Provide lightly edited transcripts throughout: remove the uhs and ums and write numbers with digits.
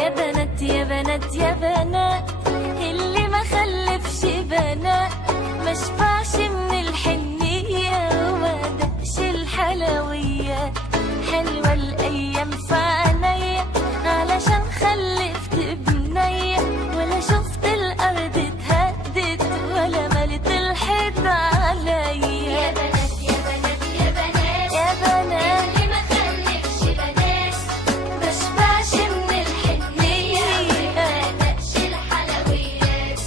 يا بنات يا بنات يا بنات، اللي ما خلفش بنات ما شبعش من الحنية وما دقش الحلويات. حلوة الأيام في عينيا علشان خلفت بنية، ولا شفت الأرض اتهدت ولا ملت الحيط عليا. يا بنات يا بنات يا بنات يا بنات، اللي ما خلفش بنات ما شبعش من الحنية وما دقش الحلويات.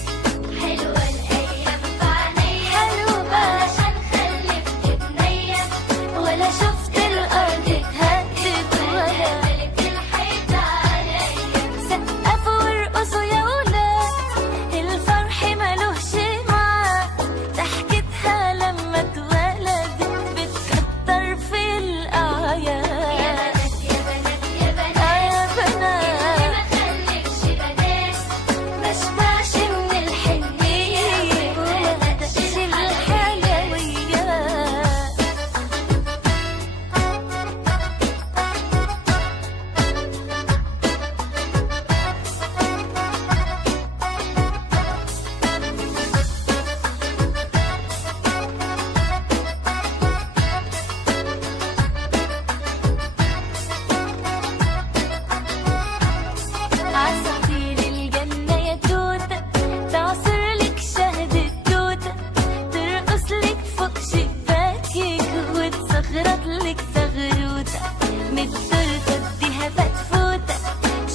حلوة الأيام في عينيا حلوة علشان خلفت بنية، ولا شفت الأرض اتهدت ولا ملت الحيط عليا. سقفوا وارقصوا يا ولاد، الفرح ملوش معاد، ضحكتها لما اتولدت بتكتر في الأعياد. يا بنات يا بنات يا بنات يا بنات، اللي ما خلفش بنات ما شبعش من الحنية وما دقش الحلويات. عصافير الجنة يا توتة تعصر لك شهد التوتة، ترقص لك فوق شباكك وتصغرط لك زغروتة، من التورتة اديها فتفوتة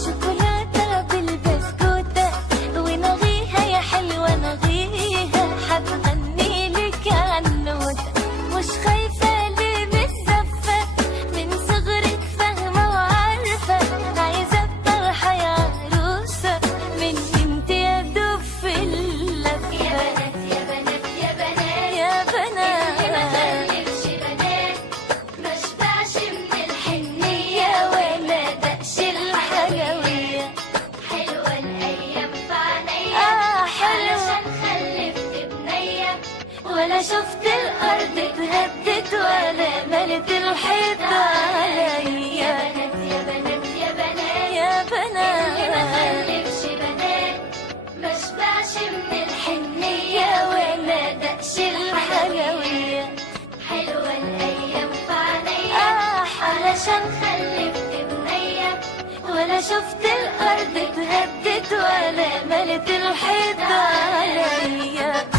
شوكولاتة بالبسكوتة، ونغيها يا حلوة نغيها هتغني لك عنوتة. مش خايفة ليه من الزفة، من صغرك فاهمة وعارفة، عايزة الطرحة يا عروسة من انت يا دوب في اللفة. يا بنات يا بنات يا بنات يا بنات، اللي ما خلفش بنات ما شبعش من الحنية وما دقش الحلوية. حلوة الأيام في عينيا علشان خلفت بنية، ولا شفت الأرض اتهدت ولا ملت الحيط عليا. يا بنات يا بنات يا بنات يا بنات، اللي ما خلفش بنات ما شبعش من الحنية وما دقش الحلوية. حلوة الأيام في عينيا علشان خلفت بنية، ولا شفت الأرض اتهدت ولا ملت الحيط عليا.